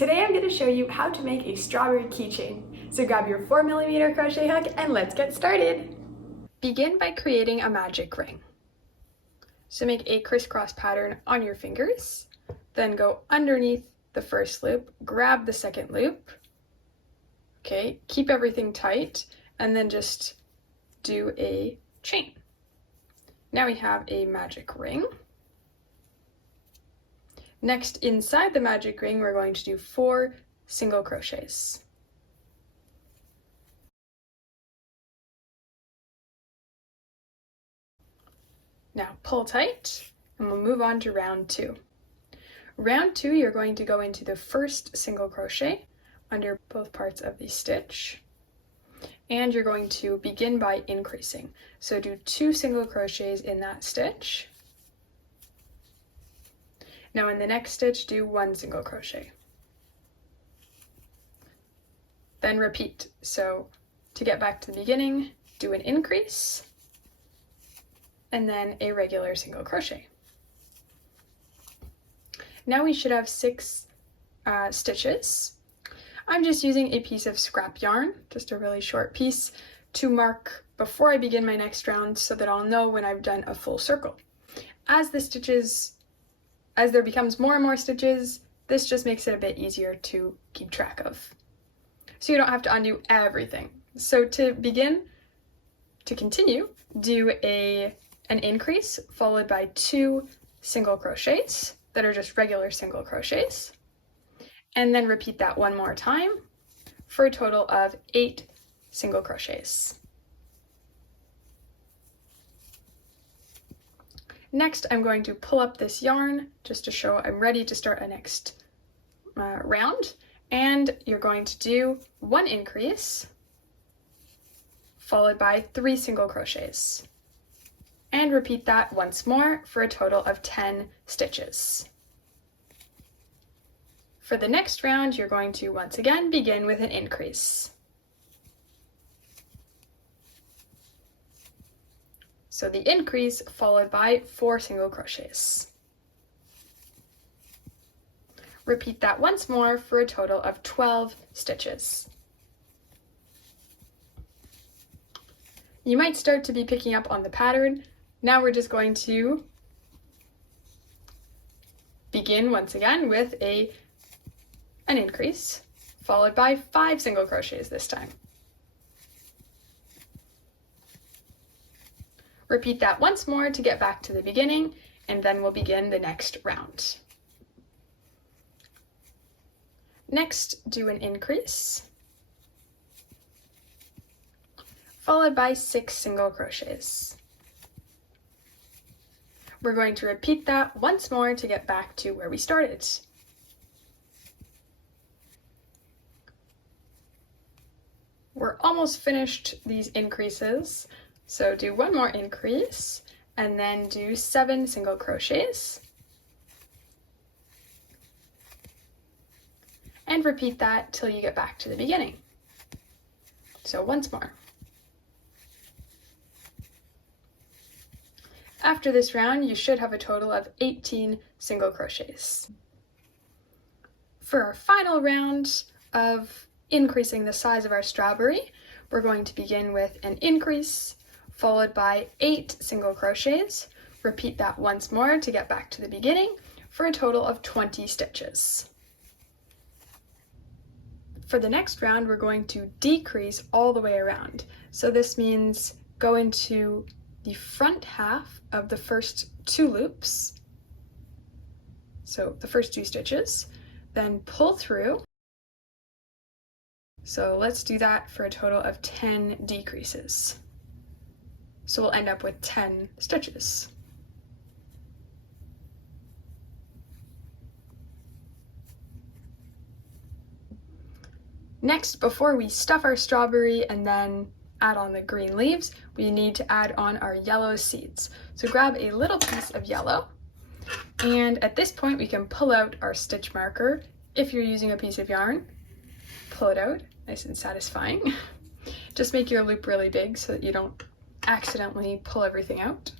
Today I'm going to show you how to make a strawberry keychain. So grab your 4mm crochet hook and let's get started. Begin by creating a magic ring. So make a crisscross pattern on your fingers, then go underneath the first loop, grab the second loop, okay, keep everything tight, and then just do a chain. Now we have a magic ring. Next, inside the magic ring, we're going to do 4 single crochets. Now pull tight, and we'll move on to round 2. Round 2, you're going to go into the first single crochet under both parts of the stitch, and you're going to begin by increasing. So do 2 single crochets in that stitch. Now in the next stitch, do 1 single crochet. Then repeat. So to get back to the beginning, do an increase, and then a regular single crochet. Now we should have 6 stitches. I'm just using a piece of scrap yarn, just a really short piece, to mark before I begin my next round so that I'll know when I've done a full circle. As there becomes more and more stitches, this just makes it a bit easier to keep track of. So you don't have to undo everything. So to continue, do an increase followed by 2 single crochets that are just regular single crochets. And then repeat that 1 more time for a total of 8 single crochets. Next, I'm going to pull up this yarn just to show I'm ready to start a next round. And you're going to do 1 increase followed by 3 single crochets. And repeat that once more for a total of 10 stitches. For the next round, you're going to once again begin with an increase. So the increase followed by 4 single crochets. Repeat that once more for a total of 12 stitches. You might start to be picking up on the pattern. Now we're just going to begin once again with an increase, followed by 5 single crochets this time. Repeat that once more to get back to the beginning, and then we'll begin the next round. Next, do an increase, followed by 6 single crochets. We're going to repeat that once more to get back to where we started. We're almost finished these increases, so do 1 more increase and then do 7 single crochets. And repeat that till you get back to the beginning. So once more. After this round, you should have a total of 18 single crochets. For our final round of increasing the size of our strawberry, we're going to begin with an increase followed by 8 single crochets. Repeat that once more to get back to the beginning for a total of 20 stitches. For the next round, we're going to decrease all the way around. So this means go into the front half of the first 2 loops, so the first 2 stitches, then pull through. So let's do that for a total of 10 decreases. So we'll end up with 10 stitches. Next, before we stuff our strawberry and then add on the green leaves, we need to add on our yellow seeds. So grab a little piece of yellow, and at this point we can pull out our stitch marker. If you're using a piece of yarn, pull it out, nice and satisfying. Just make your loop really big so that you don't accidentally pull everything out.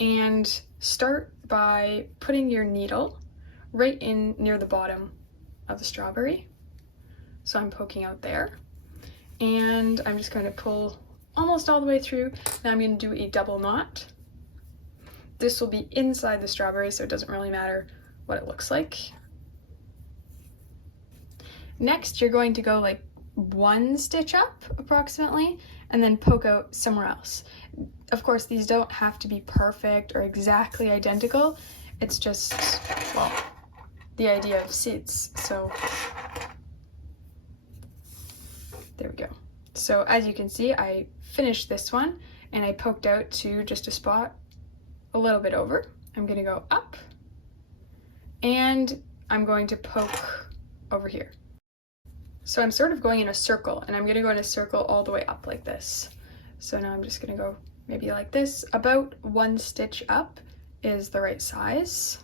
And start by putting your needle right in near the bottom of the strawberry. So I'm poking out there, and I'm just going to pull almost all the way through. Now I'm going to do a double knot. This will be inside the strawberry, so it doesn't really matter what it looks like. Next, you're going to go like 1 stitch up approximately, and then poke out somewhere else. Of course, these don't have to be perfect or exactly identical. It's just, well, the idea of seeds. So there we go. So as you can see, I finished this one and I poked out to just a spot a little bit over. I'm going to go up and I'm going to poke over here. So I'm sort of going in a circle, and I'm going to go in a circle all the way up like this. So now I'm just going to go maybe like this. About 1 stitch up is the right size.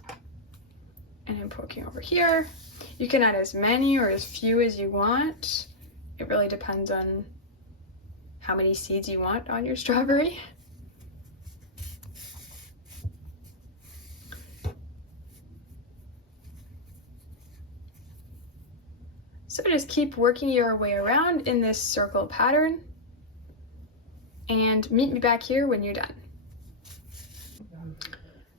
And I'm poking over here. You can add as many or as few as you want. It really depends on how many seeds you want on your strawberry. So just keep working your way around in this circle pattern, and meet me back here when you're done.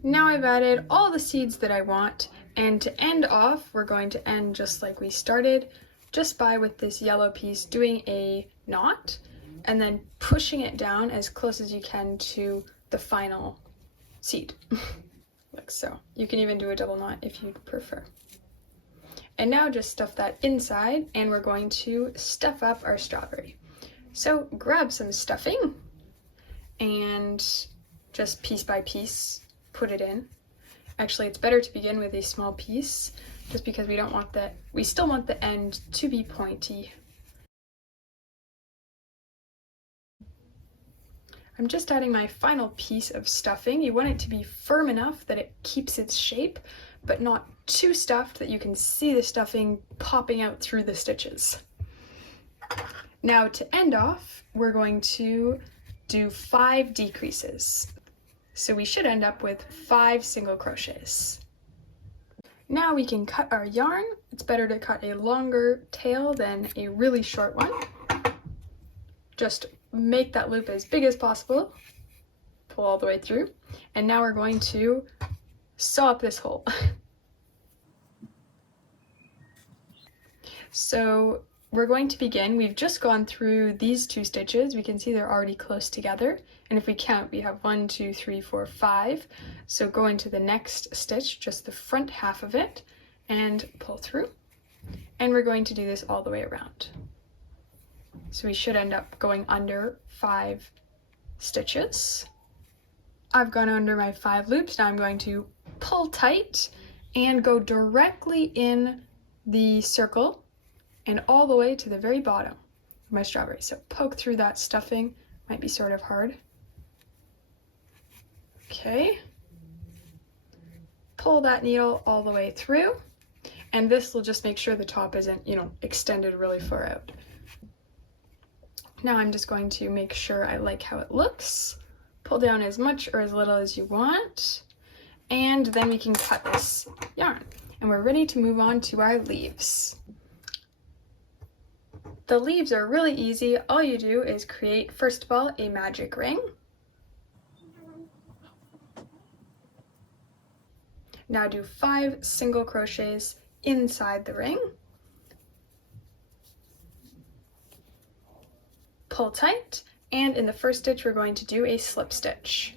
Now I've added all the seeds that I want, and to end off, we're going to end just like we started, just by with this yellow piece doing a knot, and then pushing it down as close as you can to the final seed, like so. You can even do a double knot if you'd prefer. And now just stuff that inside, and we're going to stuff up our strawberry. So grab some stuffing and just piece by piece put it in. Actually, it's better to begin with a small piece just because we don't want that, we still want the end to be pointy. I'm just adding my final piece of stuffing. You want it to be firm enough that it keeps its shape, but not too stuffed that you can see the stuffing popping out through the stitches. Now to end off, we're going to do 5 decreases. So we should end up with 5 single crochets. Now we can cut our yarn. It's better to cut a longer tail than a really short one. Just make that loop as big as possible. Pull all the way through. And now we're going to sew up this hole. So we're going to begin. We've just gone through these 2 stitches. We can see they're already close together. And if we count, we have 1, 2, 3, 4, 5. So go into the next stitch, just the front half of it, and pull through. And we're going to do this all the way around. So we should end up going under 5 stitches. I've gone under my 5 loops. Now I'm going to pull tight and go directly in the circle and all the way to the very bottom of my strawberry. So poke through that stuffing, might be sort of hard. Okay. Pull that needle all the way through, and this will just make sure the top isn't, extended really far out. Now I'm just going to make sure I like how it looks. Pull down as much or as little as you want, and then we can cut this yarn. And we're ready to move on to our leaves. The leaves are really easy. All you do is create, first of all, a magic ring. Now do 5 single crochets inside the ring. Pull tight, and in the first stitch we're going to do a slip stitch.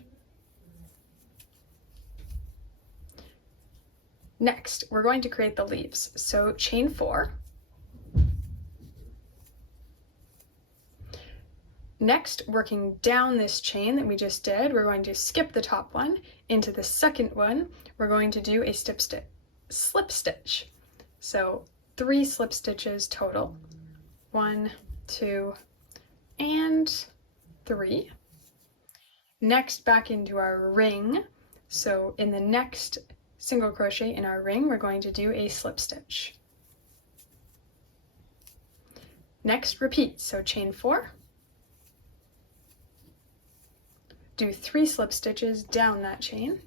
Next, we're going to create the leaves. So chain 4. Next, working down this chain that we just did, we're going to skip the top one. Into the second one, we're going to do a slip stitch. So 3 slip stitches total. 1, 2, and 3. Next, back into our ring. So in the next single crochet in our ring, we're going to do a slip stitch. Next, repeat. So chain 4. Do 3 slip stitches down that chain.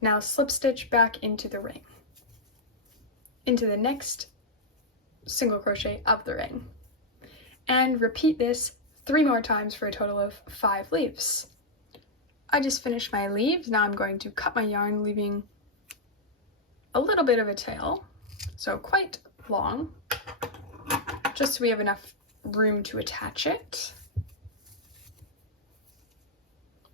Now slip stitch back into the ring, into the next single crochet of the ring, and repeat this 3 more times for a total of 5 leaves. I just finished my leaves. Now I'm going to cut my yarn, leaving a little bit of a tail, so quite long, just so we have enough room to attach it.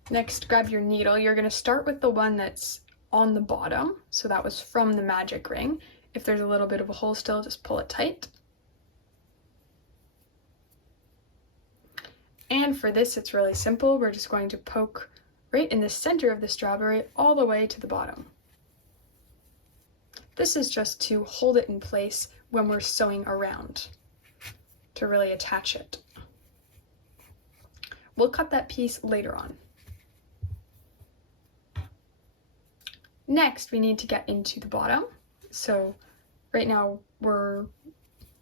Next, grab your needle. You're going to start with the one that's on the bottom, so that was from the magic ring. If there's a little bit of a hole still, just pull it tight. And for this, it's really simple. We're just going to poke right in the center of the strawberry all the way to the bottom. This is just to hold it in place when we're sewing around, to really attach it. We'll cut that piece later on. Next, we need to get into the bottom. So right now we're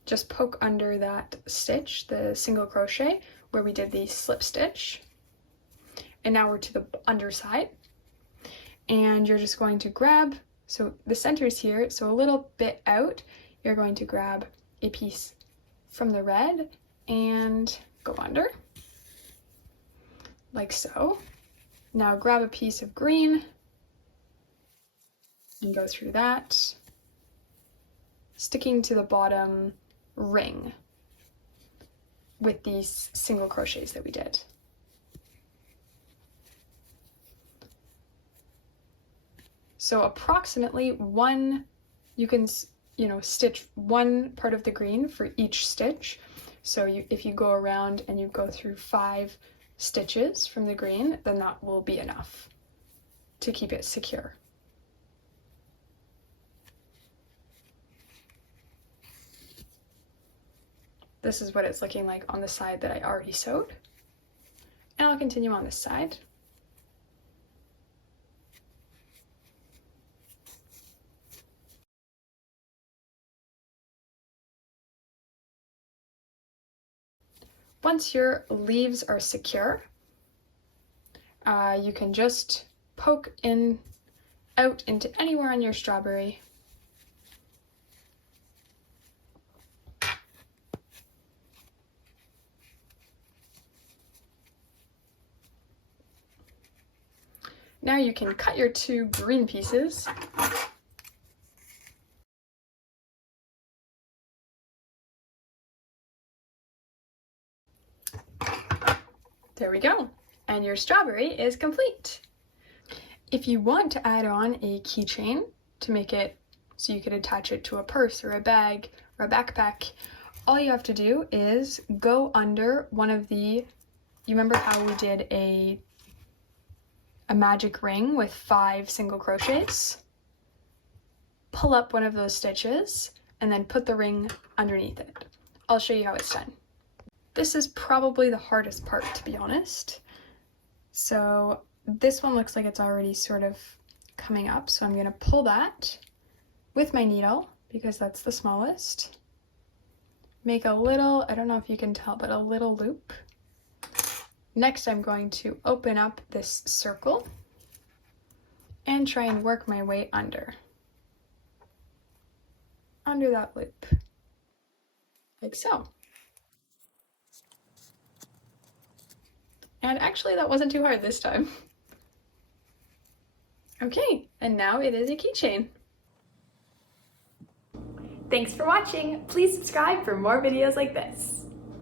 just poke under that stitch, the single crochet, where we did the slip stitch. And now we're to the underside. And you're just going to grab, so the center's here, so a little bit out, you're going to grab a piece from the red and go under, like so. Now grab a piece of green and go through that, sticking to the bottom ring with these single crochets that we did. So approximately you can stitch one part of the green for each stitch. So if you go around and you go through 5 stitches from the green, then that will be enough to keep it secure. This is what it's looking like on the side that I already sewed. And I'll continue on this side. Once your leaves are secure, you can just poke out into anywhere on your strawberry. Now you can cut your 2 green pieces. There we go. And your strawberry is complete. If you want to add on a keychain to make it so you could attach it to a purse or a bag or a backpack, all you have to do is go under one of the, you remember how we did a magic ring with 5 single crochets? Pull up one of those stitches and then put the ring underneath it. I'll show you how it's done. This is probably the hardest part, to be honest. So this one looks like it's already sort of coming up, so I'm going to pull that with my needle because that's the smallest. Make a little, I don't know if you can tell, but a little loop. Next, I'm going to open up this circle and try and work my way under that loop, like so. And actually, that wasn't too hard this time. Okay, and now it is a keychain. Thanks for watching. Please subscribe for more videos like this.